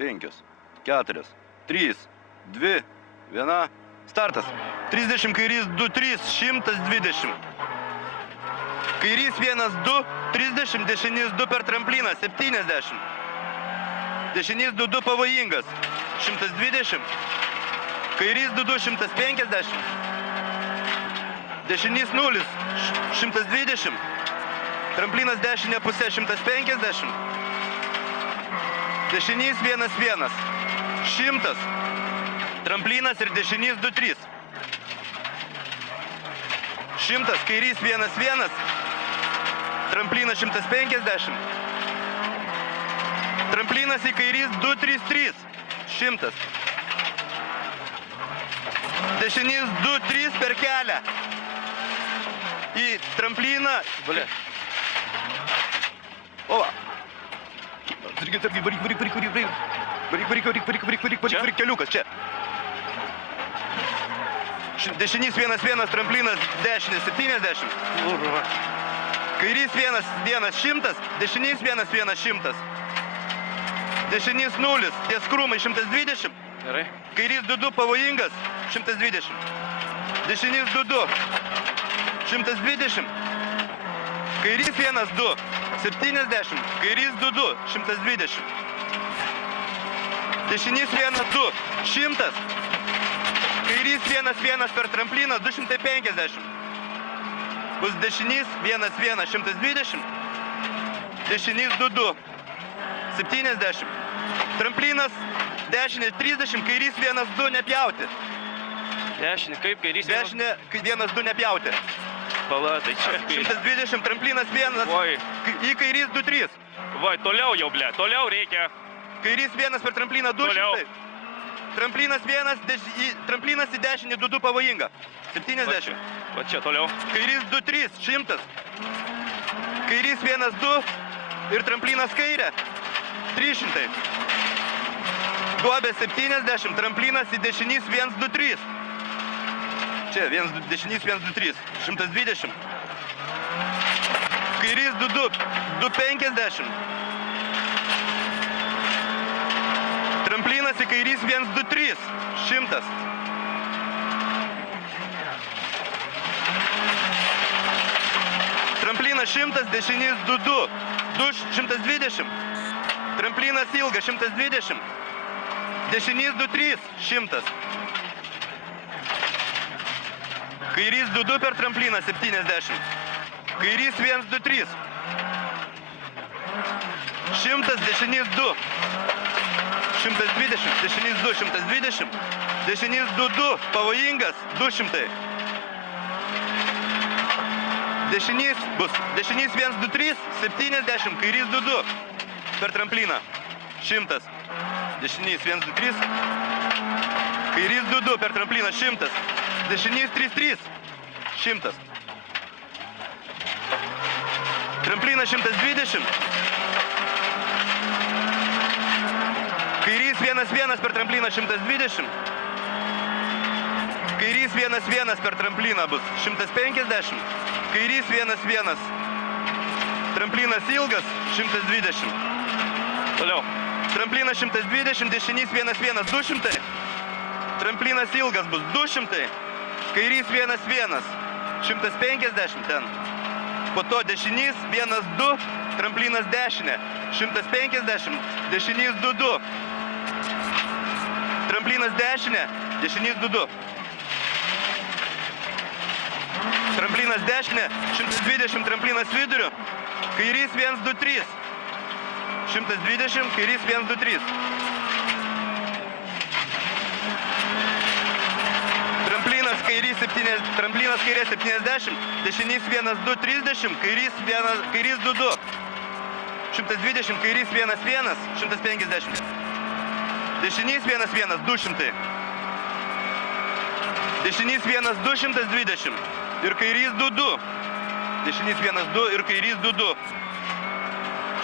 5, 4, 3, 2, 1. Startas. 30, kairys 2, 3, 120. Kairys 1, 2, 30, dešinys 2 per trampliną, 70. Dešinys 2, 2 pavojingas, 120. Kairys 2, 2, 150. Dešinys 0, 120. Tramplinas dešinė pusė, 150. Dešinys 1, 1. 100. Tramplinas ir dešinys 2, 3. 100, kairys 1, 1. Tramplinas 150. Tramplinas į kairys 2, 3, 3. 100. Dešinys 2, 3 per kelią. Į trampliną. Valia. O va. Varyk, keliukas, čia. Dešinys 1, 1, tramplinas dešinė 70. Kairys 1, 1, 100, dešinys 1, 1, 100. Dešinys 0, ties krūmai 120. Gerai. Kairys 2, 2 pavojingas 120. Dešinys 2, 2 120. Kairys 1, 2 70. Kairys 2, 2 120. Dešinys 1, 2 100. Kairys 1, 1 per trampliną 250. Bus dešinys 1, 1 120. Dešinys 2, 2 70. Tramplinas dešinė 30, kairys 1, 2 nepjauti. Dešinė, kaip kairys 1? Dešinė 1, 2 nepjauti. Pala, tai čia. 120, tramplinas 1, į kairys 2, 3. Vai, toliau jau, ble, toliau reikia. Kairys 1 per trampliną 200. Tramplinas 1, tramplinas į dešinį 2, 2 pavojinga. 70. Va čia toliau. Kairys 2, 3, 100. Kairys 1, 2 ir tramplinas kairė 300. Duobė 70, tramplinas į dešinys 1, 2, 3. Čia, dešinys 1, 2, 3. 120. Kairys 2, 2, 250. Tramplinas į kairys 1, 2, 3. 100. Tramplinas 100, dešinys 2, 2. 120. Tramplinas ilgas 120. Dešinys 2, 3. 100. Kairys 2, 2 per trampliną 70. Kairys 1, 2, 3. 100, dešinys 2. 120, dešinys 2, 120. Dešinys 2, 2, pavojingas 200. Dešinys bus, dešinys 1, 2, 3, 70, kairys 2, 2 per trampliną 100. Dešinys 1, 2, 3. Kairys 2, 2 per trampliną 100. Dešinys 3, 3. 100. Tramplinas 120. Kairys 1, 1 per trampliną 120. Kairys 1, 1 per trampliną bus 150. Kairys 1, 1. Tramplinas ilgas 120. Toliau. Tramplinas 120, dešinys 1, 1, 200. Tramplinas ilgas bus 200. Kairys 1, 1. 150 ten. Po to dešinys 1, 2. Tramplinas dešinė 150. Dešinys 2, 2. Tramplinas dešinė. Dešinys 2, 2. Tramplinas dešinė. 120. Tramplinas viduriu. Kairys 1, 2, 3. 120. Kairys 1, 2, 3. Tramplinas kairys 7. Tramplinas kairė 70. Dešinys 1, 2, 30. Kairys 2, 2. 120. Kairys 1, 1. 150. Dešinys 1, 1. 200. Dešinys 1, 220. Ir kairys 2, 2. Dešinys 1, 2 ir kairys 2, 2.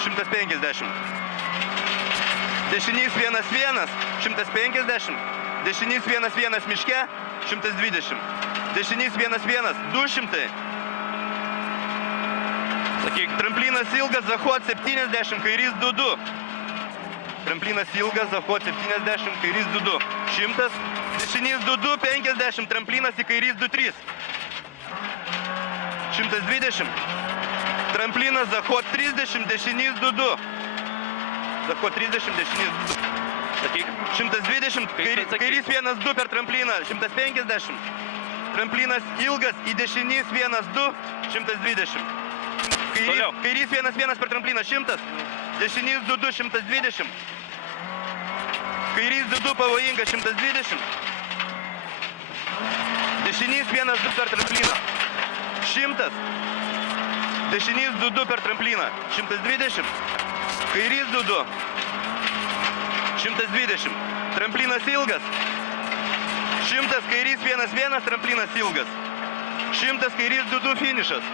150. Dešinys 1, 1. 150. Dešinys 1, 1 miške 120. Dešinys 1, 1. 200. Sakyk, tramplinas ilgas, zahod 70, kairys 2, 2. Tramplinas ilgas, zahod 70, kairys 2-2. 100, dešinys 2-2, 50, tramplinas į kairys 2-3. 120. Tramplinas, zahod 30, dešinys 2-2. Zahod 30, dešinys 2-2. Sakyk. 120, kairys 1-2 per trampliną, 150. Tramplinas ilgas į dešinys 1-2, 120. Toliau. Kairys 1-1 per trampliną, 100. Dešinys 2-2, 120. Kairys 2-2 pavojinga, 120. Dešinys 1-2 per trampliną, 100. Dešinys 2-2 per trampliną, 120. Kairys 2-2, 120. Tramplinas ilgas. 100, kairys 1-1, tramplinas ilgas. 100, kairys 2-2 finišas.